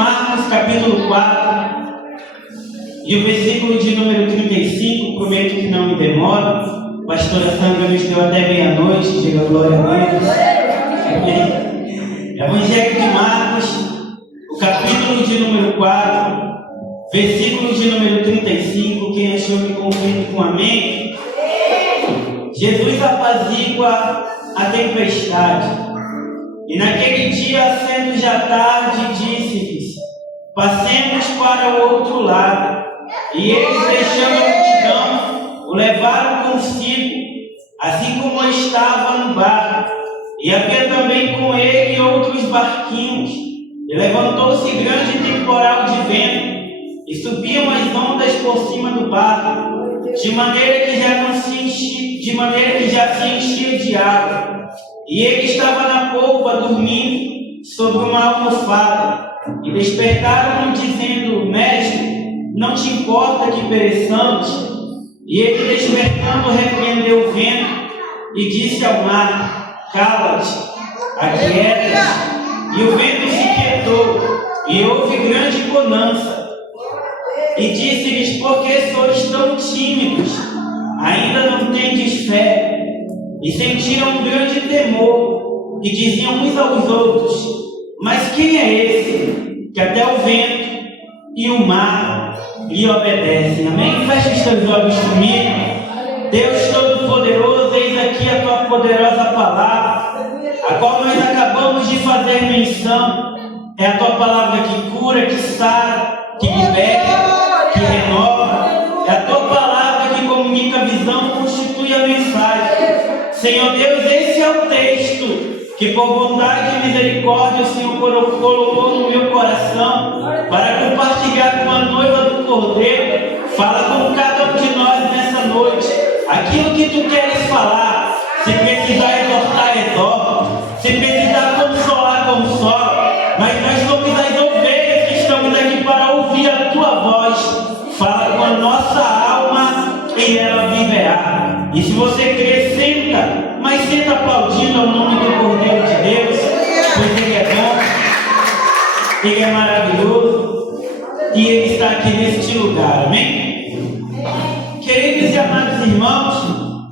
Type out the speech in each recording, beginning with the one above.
Marcos, capítulo 4, e o versículo de número 35, prometo que não me demoro. A pastora Sandra nos deu até meia-noite, diga glória a Deus. Evangelho de Marcos, o capítulo de número 4, versículo de número 35, quem achou que compreende com amém? Jesus apazigua a tempestade. E naquele dia, sendo já tarde, disse-lhes: passemos para o outro lado. E eles, deixando a multidão, o levaram consigo, assim como estava no barco. E havia também com ele outros barquinhos. E levantou-se grande temporal de vento, e subiam as ondas por cima do barco, de maneira que já se enchia de água. E ele estava na polpa, dormindo sobre uma almofada. E despertaram-no, dizendo: Mestre, não te importa que pereçamos? E ele, despertando, repreendeu o vento e disse ao mar: Cala-te, aquieta-te. E o vento se quietou, e houve grande bonança. E disse-lhes: por que sois tão tímidos? Ainda não tendes fé? E sentiram um grande temor, e diziam uns aos outros: mas quem é esse, que até o vento e o mar lhe obedecem? Amém? Feche os teus olhos comigo. Deus Todo-Poderoso, eis aqui a tua poderosa palavra, a qual nós acabamos de fazer menção. É a tua palavra que cura, que sara, que liberta, que renova. É a tua palavra que comunica a visão, constitui a mensagem. Senhor Deus, esse é o texto que por bondade e misericórdia o Senhor colocou no meu coração para compartilhar com a noiva do Cordeiro. Fala com cada um de nós nessa noite aquilo que tu queres falar. Se precisar exortar, exorta. Se precisar consolar, consola. Mas nós somos as ovelhas que estamos aqui para ouvir a tua voz. Fala com a nossa alma e ela viverá. E se você crer, senta, mas senta aplaudindo ao nome do Cordeiro de Deus, pois Ele é bom, Ele é maravilhoso e Ele está aqui neste lugar, amém? Queridos e amados irmãos,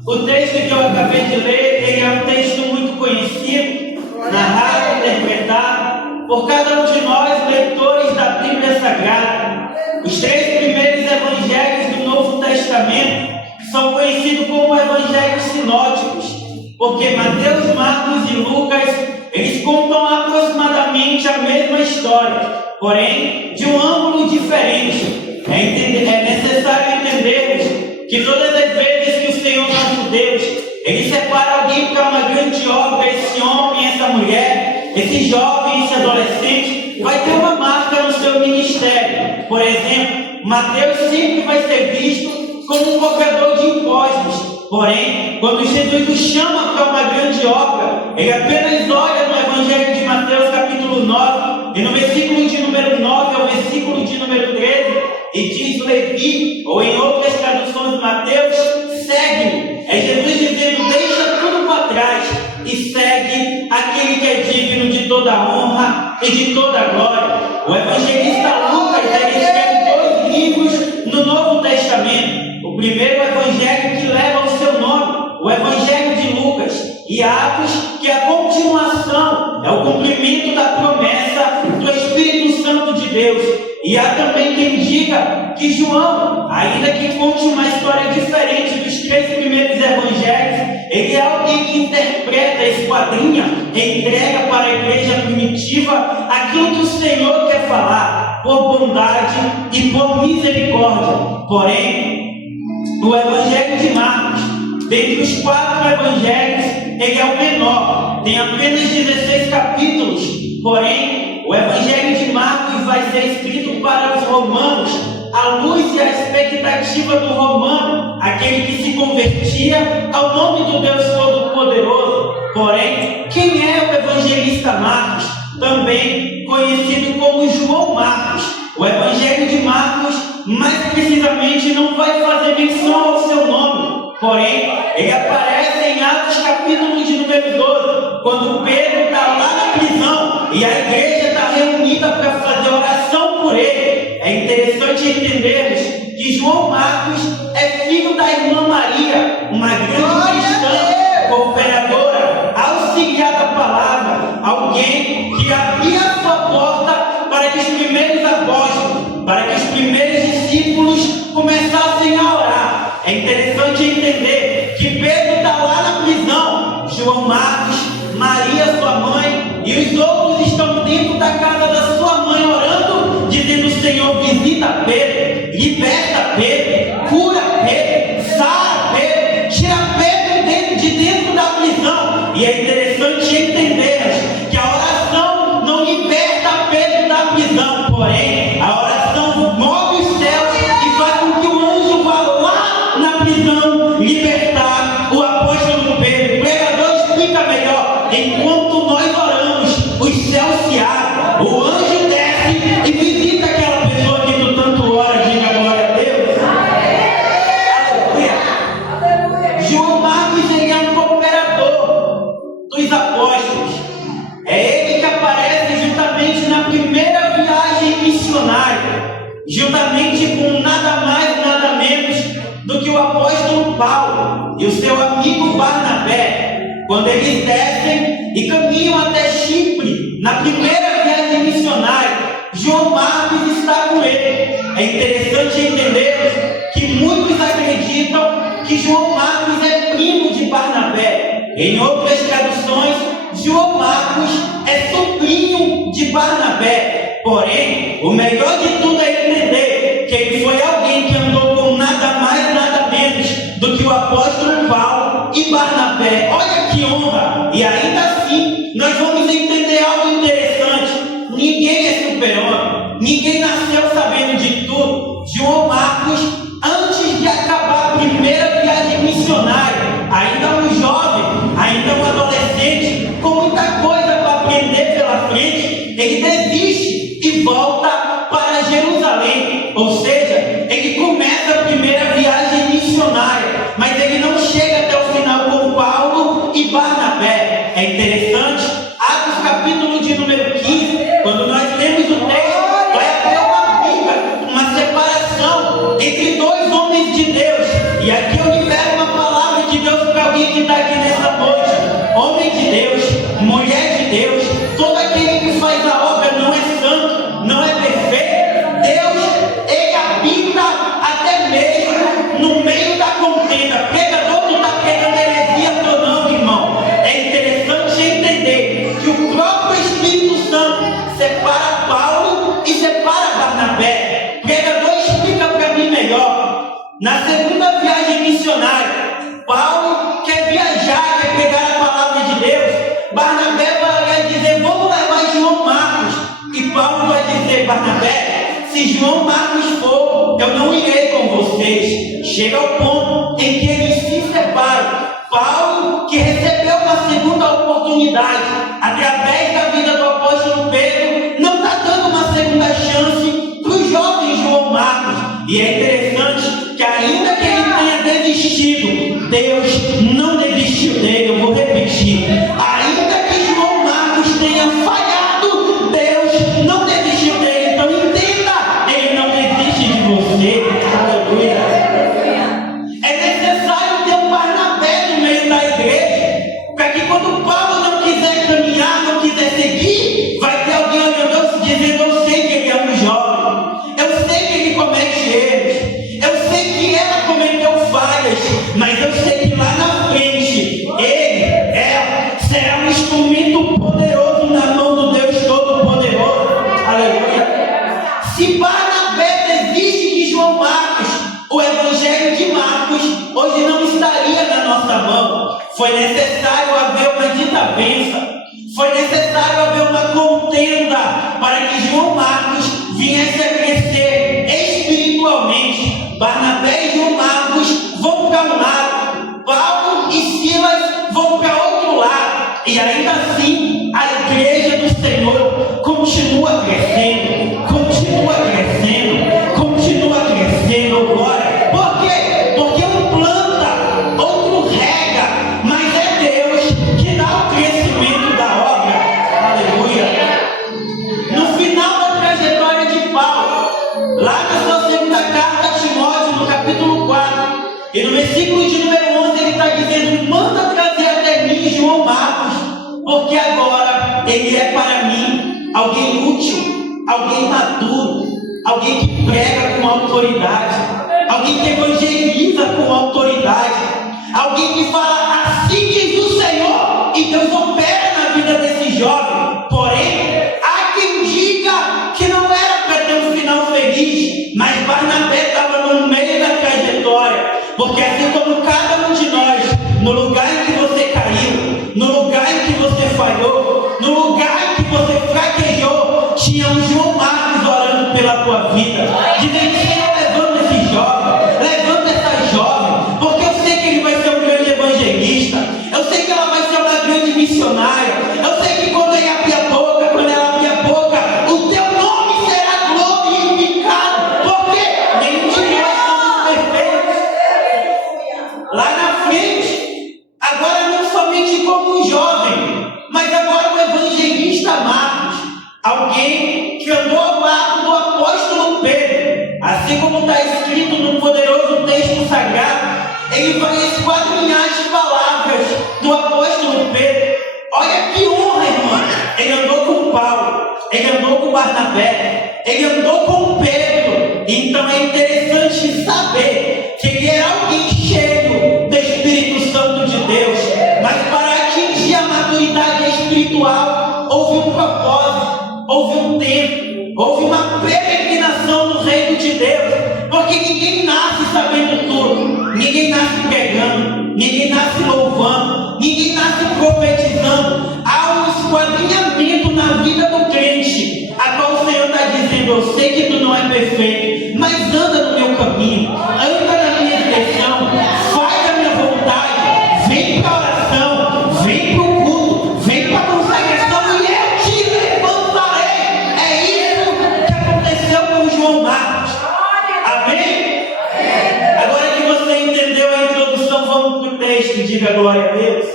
o texto que eu acabei de ler, ele é um texto muito conhecido, narrado, interpretado por cada um de nós, leitores da Bíblia Sagrada. Os 3 primeiros evangelhos do Novo Testamento são conhecidos como evangelhos sinóticos, porque Mateus, Marcos e Lucas, eles contam aproximadamente a mesma história, porém de um ângulo diferente. É necessário entendermos que todas as vezes que o Senhor nosso Deus, Ele separa alguém para uma grande obra, esse homem, essa mulher, esse jovem, esse adolescente, vai ter uma marca no seu ministério. Por exemplo, Mateus sempre vai ser visto como um cobrador de impostos. Porém, quando Jesus o chama para uma grande obra, ele apenas olha no Evangelho de Mateus, capítulo 9, e no versículo de número 9 ao versículo de número 13, e diz Levi, ou em outras traduções de Mateus, segue-me. É Jesus dizendo: deixa tudo para trás e segue aquele que é digno de toda honra e de toda glória. O evangelista Lucas, ele escreve 2 livros no Novo Testamento. O primeiro evangelho que leva o seu nome, o Evangelho de Lucas, e Atos, que é a continuação, é o cumprimento da promessa do Espírito Santo de Deus. E há também quem diga que João, ainda que conte uma história diferente dos 3 primeiros evangelhos, ele é alguém que interpreta, esquadrinha, entrega para a igreja primitiva aquilo que o Senhor quer falar, por bondade e por misericórdia. Porém, o Evangelho de Marcos, dentre os 4 evangelhos, ele é o menor, tem apenas 16 capítulos. Porém, o Evangelho de Marcos vai ser escrito para os romanos, à luz e à expectativa do romano, aquele que se convertia ao nome do Deus Todo-Poderoso. Porém, quem é o evangelista Marcos? Também conhecido como João Marcos. O Evangelho de Marcos, mais precisamente, não vai fazer menção ao seu nome. Porém, ele aparece em Atos capítulo de número 12, quando Pedro está lá na prisão e a igreja está reunida para fazer oração por ele. É interessante entendermos que João Marcos é filho da irmã Maria, uma grande cristã, cooperadora, auxiliar da palavra, alguém que abria a sua porta para que os primeiros apóstolos, para que os primeiros discípulos começassem a orar. É interessante entender que Pedro está lá na prisão, João Marcos, Maria, sua mãe, e os outros estão dentro da casa da sua mãe orando, dizendo: Senhor, visita Pedro, liberta Pedro, cura Pedro, sara Pedro, tira Pedro de dentro da prisão. E é interessante entendermos que a oração não liberta Pedro da prisão, porém a oração move os céus e faz com que o anjo vá lá na prisão libertar o apóstolo Pedro. O pregador explica melhor: enquanto nós oramos, os céus se abrem, o anjo desce e visita aquela pessoa que tu tanto ora. Diga glória a Deus. Aleluia. João Marcos, ele é um cooperador dos apóstolos. É ele que aparece juntamente na primeira viagem missionária, juntamente com nada mais, nada menos do que o apóstolo Paulo e o seu amigo Barnabé, quando eles descem e caminham até Chipre, na primeira viagem missionária. João Marcos está com ele. É interessante entender que muitos acreditam que João Marcos é primo de Barnabé. Em outras traduções, João Marcos é sobrinho de Barnabé. Porém, o melhor de tudo é entender que ele foi alguém que andou com nada mais, nada menos do que o apóstolo Paulo e Barnabé. Olha que honra! E ainda assim, nós vamos entender algo interessante. Ninguém é super-homem, ninguém nasceu sabendo de tudo. João Marcos, antes de acabar a primeira viagem missionária, ainda um jovem, ainda um adolescente, com muita coisa para aprender pela frente, ele desiste e volta para Jerusalém. Ou seja, ele começa a primeira viagem missionária, mas ele não chega até o final com Paulo e Barnabé. É interessante, Atos capítulo de número 15, quando nós lemos o texto, vai haver uma briga, uma separação entre dois homens de Deus. E aqui eu libero uma palavra de Deus para alguém que está aqui nessa noite. Homem de Deus, mulher de Deus, todo aquele que faz a obra não é santo, não é perfeito. Deus, ele habita até mesmo no meio da contenda. Pregador, tu está pregando heresia ou não, irmão? É interessante entender que o próprio Espírito Santo separa Paulo e separa Barnabé. Pregador, explica para mim melhor. Na segunda viagem missionária, Paulo quer viajar, quer pregar a palavra de Deus. Barnabé vai dizer: vamos levar João Marcos. E Paulo vai dizer: Barnabé, se João Marcos for, eu não irei com vocês. Chega ao ponto em que eles se separam. Paulo, que recebeu uma segunda oportunidade através da vida do apóstolo Pedro, não está dando uma segunda chance para o jovem João Marcos. E é interessante que, ainda que ele tenha desistido, Deus não desistiu dele. Eu vou repetir: ainda que João Marcos tenha falhado, Deus não desistiu dele. Então entenda, ele não desiste de você. Aleluia. É necessário ter um Barnabé no meio da igreja, para que quando Paulo não quiser caminhar, não quiser seguir, vai ter alguém olhando dizendo: eu sei que ele é um jovem, eu sei que ele comete erros, eu sei que ela cometeu falhas, mas eu sei que lá na frente ela será um instrumento poderoso na mão do Deus Todo-Poderoso. Aleluia. Se Barnabé desiste de João Marcos, o evangelho de Marcos hoje não estaria na nossa mão. Foi necessário haver uma desavença, foi necessário haver uma contenda para que João Marcos viesse a crescer espiritualmente. Barnabé e João Marcos vão para um lado, Paulo e Silas vão para outro lado, e ainda assim a igreja do Senhor continua crescendo, continua crescendo, continua crescendo. Glória. Por quê? Porque um planta, outro rega, mas é alguém útil, alguém maduro, alguém que prega com autoridade, alguém que evangeliza com autoridade, alguém que fala assim diz o Senhor, e Deus opera na vida desse jovem. Porém, há quem diga que não era para ter um final feliz, mas Barnabé estava no meio da trajetória, porque assim como cada um de nós, no lugar em que você caiu, no lugar em que você falhou, no lugar em que você fraquejou, tinha um João Marcos orando pela tua vida, dizendo: Senhor, levanta esse jovem, levanta essa jovem, porque eu sei que ele vai ser um grande evangelista, eu sei que ela vai ser uma grande missionária, eu sei que quando ela abrir a boca, o teu nome será glorificado, porque nenhum de nós somos perfeitos. Lá na frente, agora não somente como um jovem, mas agora o evangelista Marcos, alguém que andou ao lado do apóstolo Pedro, assim como está escrito no poderoso texto sagrado, ele vai esquadrinhar as palavras do apóstolo Pedro. Olha que honra, irmão! Ele andou com Paulo, ele andou com Barnabé, ele andou com Pedro. Então é interessante saber que ele era alguém cheio do Espírito Santo de Deus, mas para atingir a maturidade espiritual houve um propósito, houve um tempo, houve uma peregrinação no reino de Deus, porque ninguém nasce sabendo tudo, ninguém nasce pregando, ninguém nasce louvando, ninguém nasce profetizando. Há um esquadrinhamento na vida do crente, a qual o Senhor está dizendo: eu sei que tu não é perfeito, mas anda no meu caminho, anda na minha direção, faz a minha vontade, vem para a oração, vem para o culto, vem para a consagração e eu te levantarei. É isso que aconteceu com João Marcos. Amém? Agora que você entendeu a introdução, vamos para o texto. Diga glória a Deus.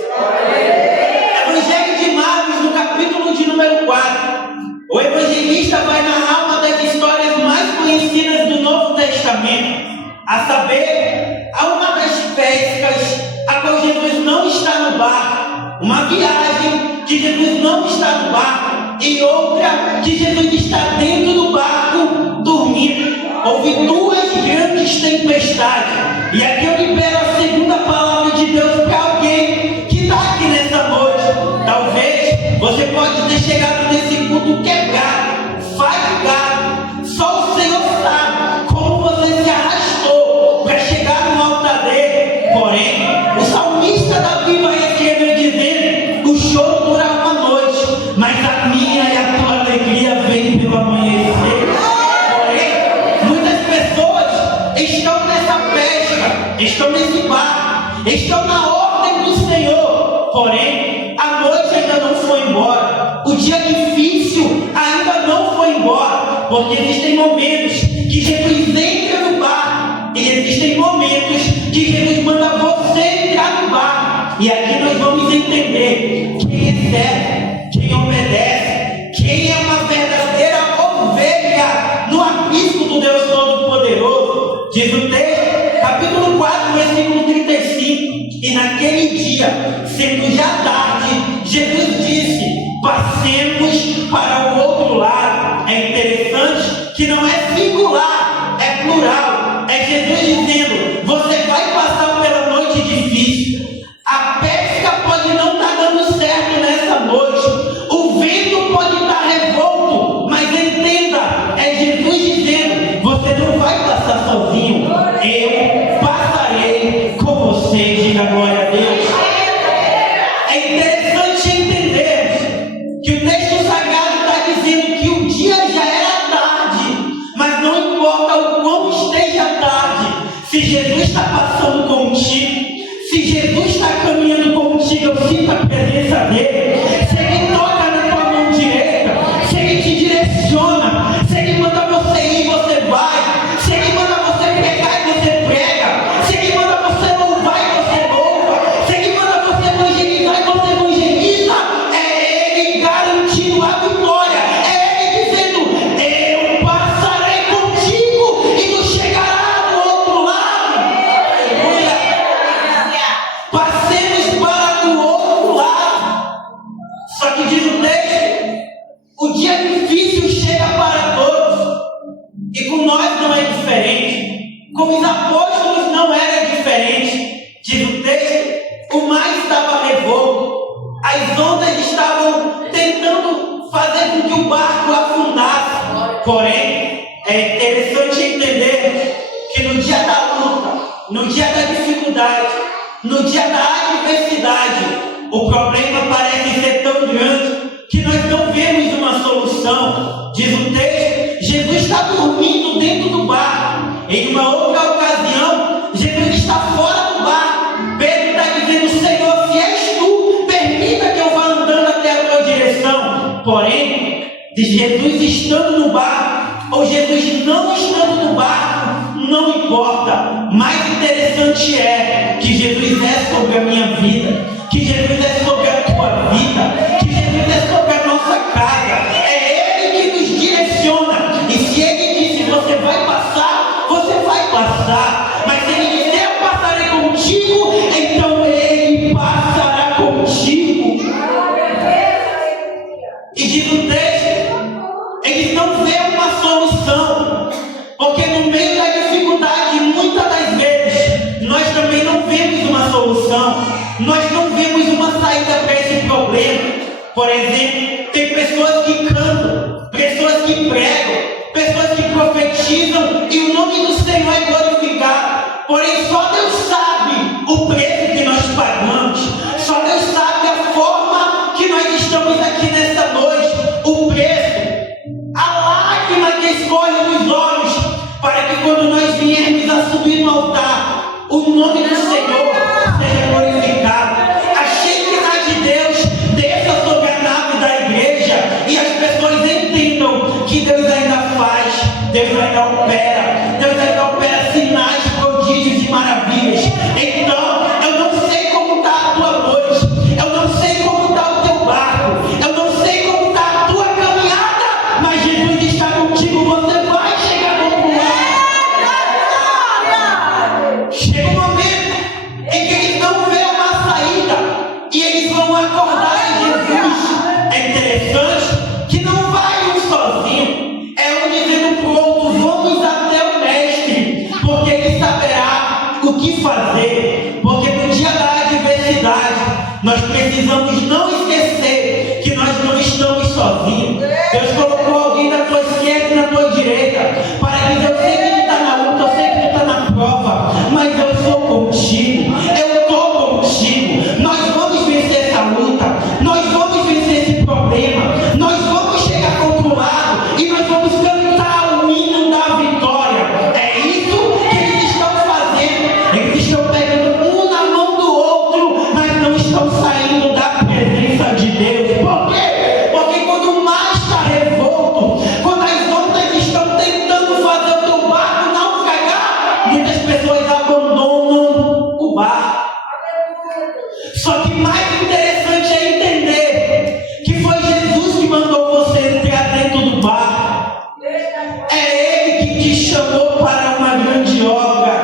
Evangelho de Marcos, no capítulo de número 4. O evangelista vai narrar uma das histórias mais conhecidas do Novo Testamento, a saber, a uma das pescas a qual Jesus não está no barco, uma viagem que Jesus não está no barco e outra que Jesus está dentro do barco dormindo. Houve duas grandes tempestades, e aqui eu libero a segunda palavra de Deus para alguém que está aqui nessa noite. Talvez você pode ter chegado nesse culto quebrado, fatigado, só o Senhor sabe como você se arrastou para chegar no altar dele. Porém, o salmista Davi vai escrever dizendo: o choro dura uma noite, mas a minha e a tua alegria vem pelo amanhecer. Porém, muitas pessoas estão nessa pesca, estão nesse barco, estão na ordem do Senhor, porém a noite ainda não foi embora, o dia difícil ainda não foi embora, porque existem momentos que Jesus entra no barco e existem momentos que Jesus manda você entrar no barco. E aqui nós vamos entender quem é certo, quem obedece, quem é uma verdadeira ovelha no aprisco do Deus Todo-Poderoso. Diz o texto, capítulo 4, versículo 35: e naquele dia, sendo já tarde, Jesus disse: passemos para o outro lado. É interessante que não é singular, é plural. É Jesus dizendo: você vai passar pela noite difícil. A pesca pode não estar dando certo nessa noite, o vento pode estar revolto, mas entenda, é Jesus dizendo: você não vai passar sozinho, eu passarei com você. Diga glória a Deus. É interessante entender que o texto sagrado está dizendo que o dia já era tarde, mas não importa o quão esteja Com os apóstolos não era diferente. Diz o texto, o mar estava revolto, as ondas estavam tentando fazer com que o barco afundasse. Porém, é interessante entender que no dia da luta, no dia da dificuldade, no dia da adversidade, o problema parece ser tão grande que nós não vemos uma solução. Diz o texto, Jesus está dormindo dentro do barco. Em uma outra ocasião, Jesus está fora do barco. Pedro está dizendo, Senhor, se és tu, permita que eu vá andando até a tua direção. Porém, de Jesus estando no barco, ou Jesus não estando no barco, não importa. Mais interessante é que Jesus é sobre a minha vida, que Jesus é sobre a tua vida, que Jesus é sobre a nossa casa. É Ele que nos direciona. E se Ele disse, você vai passar, você vai passar. Mas se Ele disser, eu passarei contigo, então Ele passará contigo. E diz o texto, eles não vêem uma solução, porque no meio da dificuldade, muitas das vezes, nós também não vemos uma solução, nós não vemos uma saída para esse problema. Por exemplo, tem pessoas que cantam, pessoas que pregam, pessoas que profetizam e o nome do Senhor é glorificado. Porém, só Deus sabe o preço que nós pagamos, só Deus sabe a forma que nós estamos aqui nessa noite, o preço, a lágrima que escorre nos olhos, para que quando nós viermos a subir no altar, o nome do Senhor seja glorificado. A Shekinah de Deus desça sobre a nave da igreja e as pessoas entendam que Deus ainda faz, Deus ainda opera, Deus ainda opera sinais, prodígios e maravilhas. Então, eu não sei como está a tua noite, eu não sei como está o teu barco, eu não sei como está a tua caminhada, mas Jesus está contigo, você vai chegar no outro lado. Chega um momento em que eles não veem uma saída e eles vão acordar em Jesus. É interessante que não vai um sozinho, é um dizendo para o outro, vamos até o mestre, porque ele saberá o que fazer. Porque no dia da adversidade, nós precisamos não esquecer que nós não estamos sozinhos. Deus colocou alguém na tua esquerda e na tua direita, para dizer, eu sei que tu está na luta, eu sei que tu está na prova, mas eu sou contigo, eu estou contigo. Nós vamos vencer essa luta, nós vamos vencer esse problema, nós vamos chegar ao outro lado e nós vamos cantar o hino da vitória. É isso que eles estão fazendo. Eles estão pegando um na mão do outro, mas não estão saindo da presença de Deus. Por quê? Porque quando o mar está revolto, quando as ondas estão tentando fazer o teu barco naufragar, muitas pessoas abandonam o barco. Só que mais interessante é entender que foi Jesus que mandou você entrar dentro do barco. É Ele que te chamou para uma grande obra.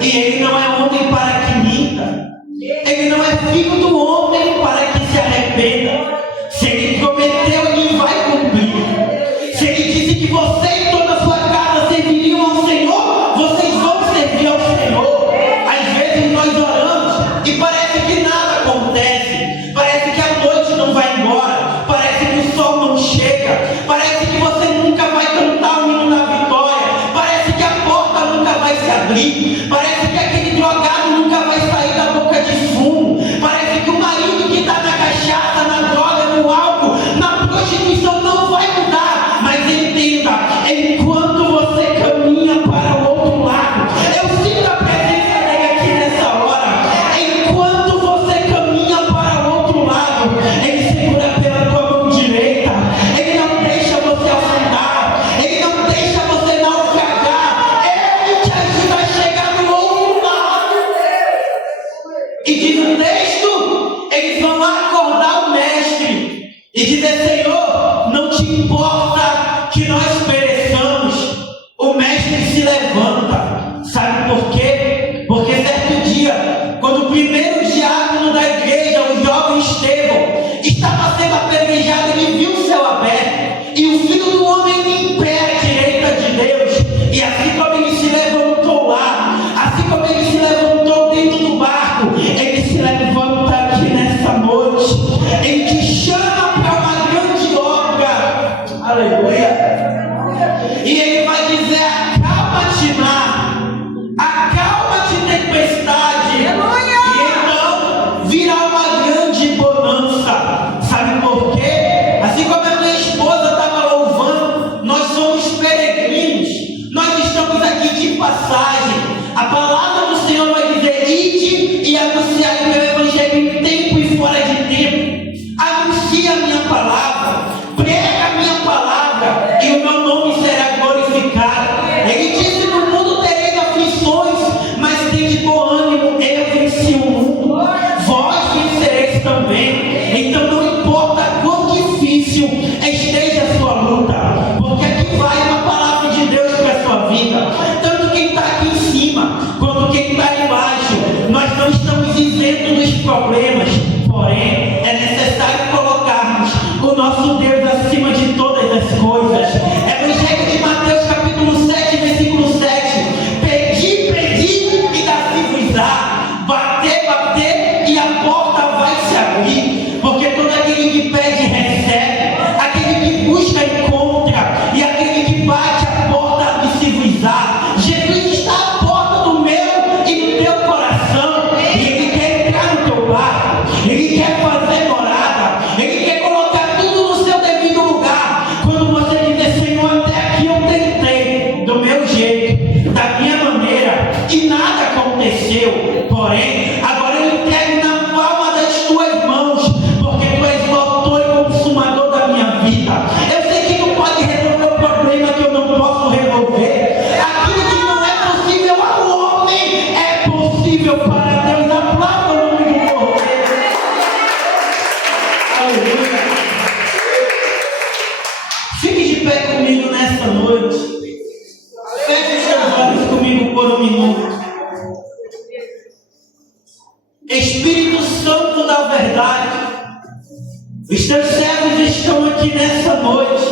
E Ele não é homem para que minta. Ele não é filho do homem para que se arrependa. Se Ele prometeu, Ele vai cumprir. Se Ele disse que você e toda a sua casa serviriam ao Senhor, vocês vão servir ao Senhor. Às vezes nós oramos e parece que nada acontece, parece que a noite não vai embora, parece que o sol não chega, parece que você nunca vai cantar o hino da vitória, parece que a porta nunca vai se abrir, parece que aquele drogado nunca vai sair da boca de fumo, parece que o marido que está na cachaça, na droga, no álcool, na prostituição não vai mudar. Mas entenda, enquanto você caminha para o outro lado, eu sinto a presença dele aqui nessa hora. Enquanto você caminha para o outro lado, ele segura pela tua mão direita, ele não deixa você afundar, ele não deixa você naufragar, ele te ajuda a chegar no outro lado. E diz o texto, eles vão acordar o mestre e dizer, Senhor, não te importa que nós pereçamos. O mestre se levanta. Sabe por quê? Porque certo dia, quando o primeiro diácono da igreja, o jovem Estevão, estava sendo apedrejado, ele viu o céu aberto e o Filho do Homem em pé à direita de Deus. E assim como ele se levantou, Aleluia. E ele vai dizer: acalma-te, mar, acalma-te, tempestade. Aleluia. E então virá uma grande bonança. Sabe por quê? Assim como a minha esposa estava louvando, nós somos peregrinos, nós estamos aqui de passagem. A palavra do Senhor vai dizer: ide e anunciai o meu evangelho em tempo e fora de tempo. Anuncie a minha palavra, prega a minha palavra, e o meu nome será glorificado. Ele disse: no mundo tereis aflições, mas tende bom ânimo, eu venci o mundo. Vós vencereis também. Então não importa quão difícil esteja a sua luta, porque aqui vai uma palavra de Deus para a sua vida. Tanto quem está aqui em cima, quanto quem está embaixo, nós não estamos isentos dos problemas. Porém, é necessário colocarmos o nosso Deus acima de todas as coisas. Evangelho de Mateus capítulo 7, versículo 7. Pedi, pedi e dá-se-vos-á. Bater, bater e a porta vai se abrir. Porque todo aquele que pede, recebe. Aquele que busca, encontra. E aquele que bate, a porta abre-se-vos-á. Jesus está à porta do meu e do teu coração. E Ele quer entrar no teu lar. Ele quer fazer morada. Ele quer colocar tudo no seu devido lugar. Quando você dizer: Senhor, até aqui eu tentei, do meu jeito, da minha maneira, e nada aconteceu. Porém, agora eu entrego na palma das tuas mãos, porque tu és o autor e consumador da minha vida. Eu sei que não pode resolver o problema que eu não posso resolver. Aquilo que não é possível ao homem é possível para Deus. Aplauda o nome do Cordeiro. Aleluia. Fique de pé comigo nessa noite. Feche os seus olhos comigo por um minuto. Espírito Santo da verdade, os teus servos estão aqui nessa noite.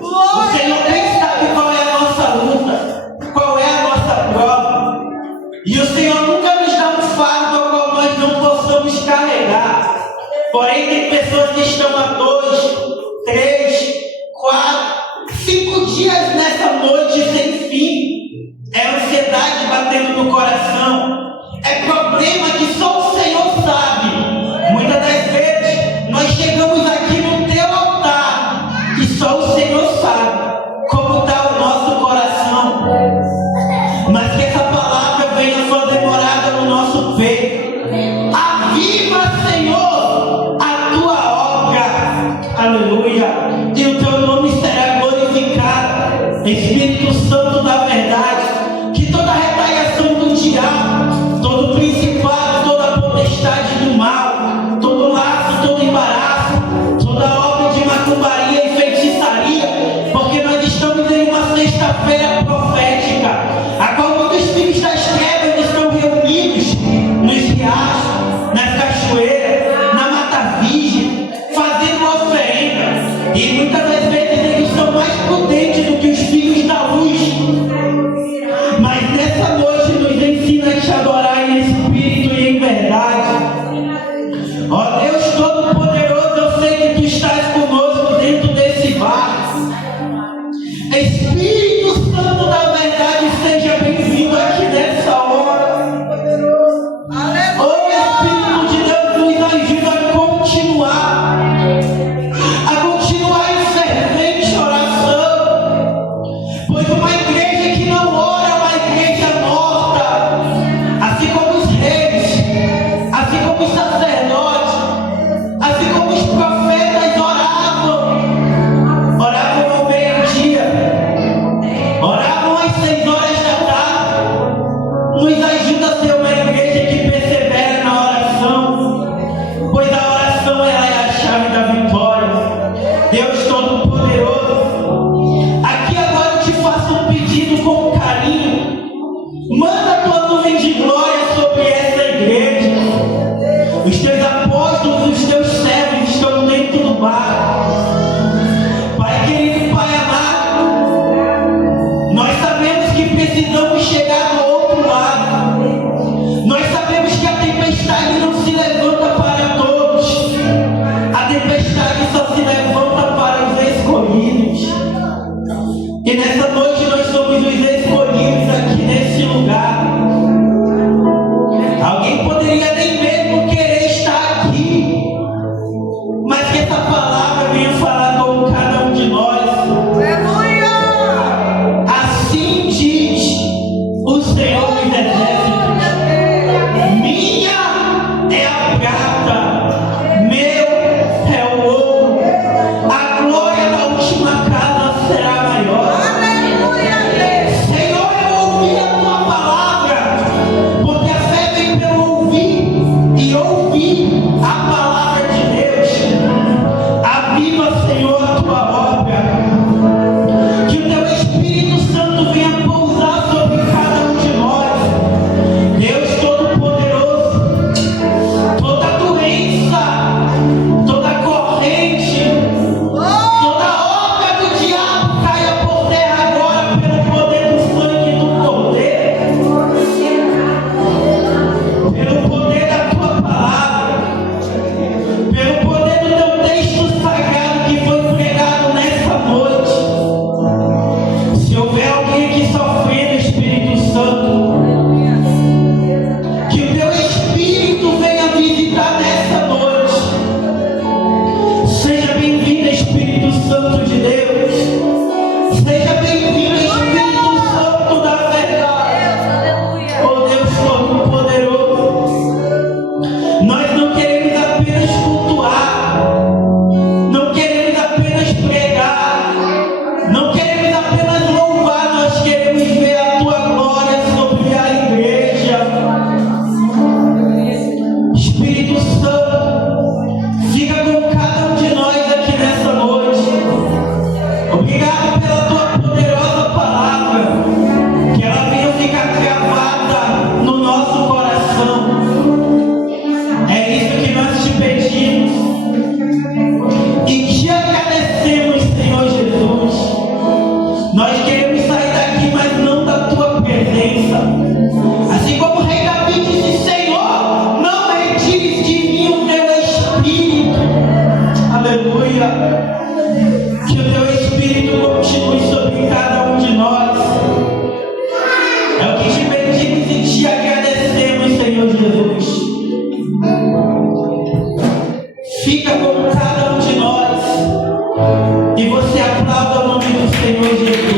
O Senhor bem sabe qual é a nossa luta, qual é a nossa prova. E o Senhor nunca nos dá um fardo ao qual nós não possamos carregar. Porém, tem pessoas que estão há 2, 3, 4, 5 dias nessa noite sem fim. É ansiedade batendo no coração. É problema que só o Senhor sabe. Muitas das vezes nós chegamos aqui no teu altar e só o Senhor sabe como está o nosso coração. Mas que essa palavra venha fazer morada no nosso peito. Aviva, Senhor, a tua obra. Aleluia. E o teu nome será glorificado. Espírito Santo da verdade, que toda retaliação do diabo, todo principado, toda potestade do mal, todo laço, todo embaraço, toda obra de macumbaria e feitiçaria, porque nós estamos em uma sexta-feira profética, a qual muitos filhos das trevas estão reunidos nos riachos, nas cachoeiras, na mata virgem, fazendo oferenda. E muitas das vezes eles são mais prudentes do que os filhos da luz. Mas nessa noite nos ensina a te adorar em espírito e em verdade. Ó Deus Todo-Poderoso, eu sei que tu estás conosco dentro desse barco. Espírito Santo que nessa noite nós somos os escolhidos aqui nesse lugar. Alguém poderia nem mesmo querer estar aqui, mas que essa palavra venha falar com cada um de nós. Aleluia! Assim diz o Senhor dos Exércitos: minha é a prata, meu é o ouro, a glória da última casa será maior. Senhor, eu ouvi a tua palavra, porque a fé vem pelo ouvir e ouvir a palavra de Deus. Aviva, Senhor, a tua obra, que o teu Espírito Santo venha pousar sobre cada um de nós. Deus Todo-Poderoso, toda doença, toda corrente, toda obra do diabo caia por terra agora pelo poder do sangue do Cordeiro, pelo poder da tua palavra, pelo poder do teu texto sagrado que foi pregado nessa noite. Se houver alguém aqui sofrendo, Espírito Santo, que o teu Espírito venha visitar nessa noite. Seja bem-vindo, Espírito Santo de Deus. Seja bem-vindo, Espírito Santo da verdade. Oh Deus Todo-Poderoso, nós não queremos apenas cultuar, não queremos apenas pregar, não queremos apenas louvar, nós queremos ver a tua glória sobre a igreja. Espírito Santo, fica com cada um de nós aqui nessa noite. Obrigado pela tua poderosa palavra, que ela venha ficar gravada no nosso coração. É isso que nós te pedimos e te agradecemos, Senhor Jesus. Nós queremos sair daqui, mas não da tua presença. Assim como o rei Davi disse: Senhor, não retires de mim o teu Espírito. Aleluia. Que o teu Espírito continue sobre cada um de nós. É o que te pedimos e te agradecemos, Senhor Jesus. Fica com cada um de nós e você aplauda o nome do Senhor Jesus.